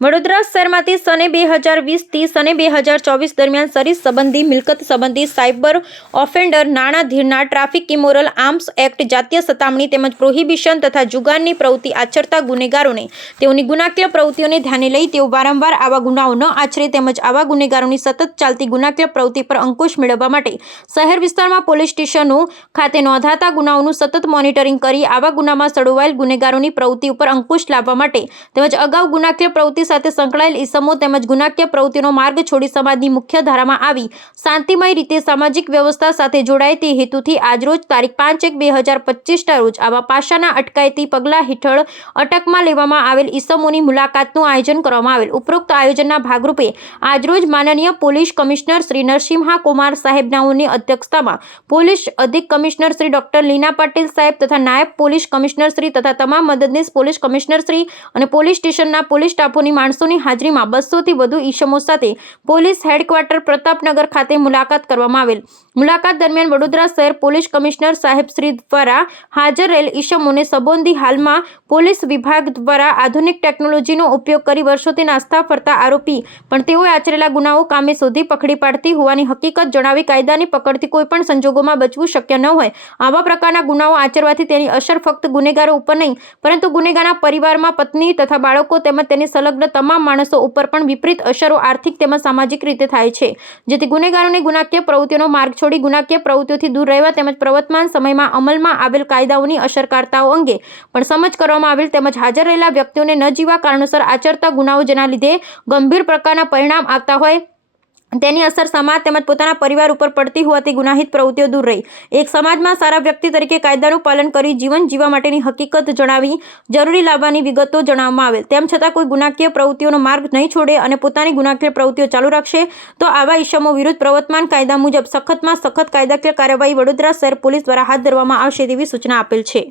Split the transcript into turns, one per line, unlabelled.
વડોદરા શહેરમાંથી સને બે હજાર વીસથી સને બે હજાર ચોવીસ દરમિયાન સરીસ સંબંધી, મિલકત સંબંધી, સાયબર ઓફેન્ડર, નાણાં ધીરનાર, ટ્રાફિક ઇમોરલ આર્મ્સ એક્ટ, જાતીય સતામણી તેમજ પ્રોહિબિશન તથા જુગારની પ્રવૃત્તિ આચરતા ગુનેગારોને તેઓની ગુનાકીય પ્રવૃત્તિઓને ધ્યાને લઈ તેઓ વારંવાર આવા ગુનાઓ ન આચરે તેમજ આવા ગુનેગારોની સતત ચાલતી ગુનાકીય પ્રવૃત્તિ પર અંકુશ મેળવવા માટે શહેર વિસ્તારમાં પોલીસ સ્ટેશનો ખાતે નોંધાતા ગુનાઓનું સતત મોનિટરિંગ કરી આવા ગુનામાં સડોવાયેલ ગુનેગારોની પ્રવૃત્તિ ઉપર અંકુશ લાવવા માટે તેમજ અગાઉ ગુનાકીય પ્રવૃત્તિ સાથે સંકળાયેલ ઇસમો તેમજ ગુનાકીય પ્રવૃત્તિનો માર્ગ છોડી સમાજની મુખ્ય ધારામાં આવી. શાંતિમય રીતે સામાજિક વ્યવસ્થા સાથે જોડાય તે હેતુથી આજરોજ તારીખ પાંચ એક બે હજાર પચીસના રોજ આવા પાશાના અટકાયતી પગલાં હેઠળ અટકમાં લેવામાં આવેલ ઇસમોની મુલાકાતનું આયોજન કરવામાં આવેલ. ઉપરોક્ત આયોજનના ભાગરૂપે આજરોજ માનનીય પોલીસ કમિશનર શ્રી નરસિંહા કુમાર સાહેબનાઓની અધ્યક્ષતામાં પોલીસ અધિક કમિશનર શ્રી ડોક્ટર લીના પાટીલ સાહેબ તથા નાયબ પોલીસ કમિશનર શ્રી તથા તમામ મદદનીશ પોલીસ કમિશનર શ્રી અને પોલીસ સ્ટેશનના પોલીસ સ્ટાફોની માણસોની હાજરીમાં બસોથી વધુ ઈસમો સાથે પોલીસ હેડક્વાર્ટર પ્રતાપનગર ખાતે મુલાકાત કરવામાં આવેલ. મુલાકાત દરમિયાન વડોદરા શહેર પોલીસ કમિશનર સાહેબ દ્વારા હાજર રહેલ ઈસમોને સંબોધી હાલમાં પોલીસ વિભાગ દ્વારા આધુનિક ટેકનોલોજીનો ઉપયોગ કરી વર્ષોથી નાસ્તા ફરતા આરોપી, પણ તેઓએ આચરેલા ગુનાઓ કામે શોધી પકડી પાડતી હોવાની હકીકત જણાવી કાયદાની પકડથી કોઈપણ સંજોગોમાં બચવું શક્ય ન હોય. આવા પ્રકારના ગુનાઓ આચરવાથી તેની અસર ફક્ત ગુનેગારો ઉપર નહીં, પરંતુ ગુનેગારના પરિવારમાં પત્ની તથા બાળકો તેમજ તેની સંલગ્ન તમામ માણસો ઉપર પણ વિપરીત અસરો આર્થિક તેમજ સામાજિક રીતે થાય છે. જેથી ગુનેગારોને ગુનાકીય પ્રવૃત્તિઓનો માર્ગ છોડી ગુનાકીય પ્રવૃત્તિઓથી દૂર રહેવા તેમજ પ્રવર્તમાન સમયમાં અમલમાં આવેલ કાયદાઓની અસરકારતાઓ અંગે પણ સમજ કરવામાં આવેલ તેમજ હાજર રહેલા વ્યક્તિઓને ન જીવા કારણોસર આચરતા ગુનાઓ જેના લીધે ગંભીર પ્રકારના પરિણામ આવતા હોય તેની અસર સમાજ તેમજ પોતાના પરિવાર ઉપર પડતી હોવાથી ગુનાહિત પ્રવૃત્તિઓ દૂર રહી. એક સમાજમાં સારા વ્યક્તિ તરીકે કાયદાનું પાલન કરી જીવન જીવવા માટેની હકીકત જણાવી જરૂરી લાવવાની વિગતો જણાવવામાં આવેલ. તેમ છતાં કોઈ ગુનાકીય પ્રવૃત્તિઓનો માર્ગ નહીં છોડે અને પોતાની ગુનાકીય પ્રવૃત્તિઓ ચાલુ રાખશે, તો આવા ઇસમો વિરુદ્ધ પ્રવર્તમાન કાયદા મુજબ સખતમાં સખત કાયદાકીય કાર્યવાહી વડોદરા શહેર પોલીસ દ્વારા હાથ ધરવામાં આવશે તેવી સૂચના આપેલ છે.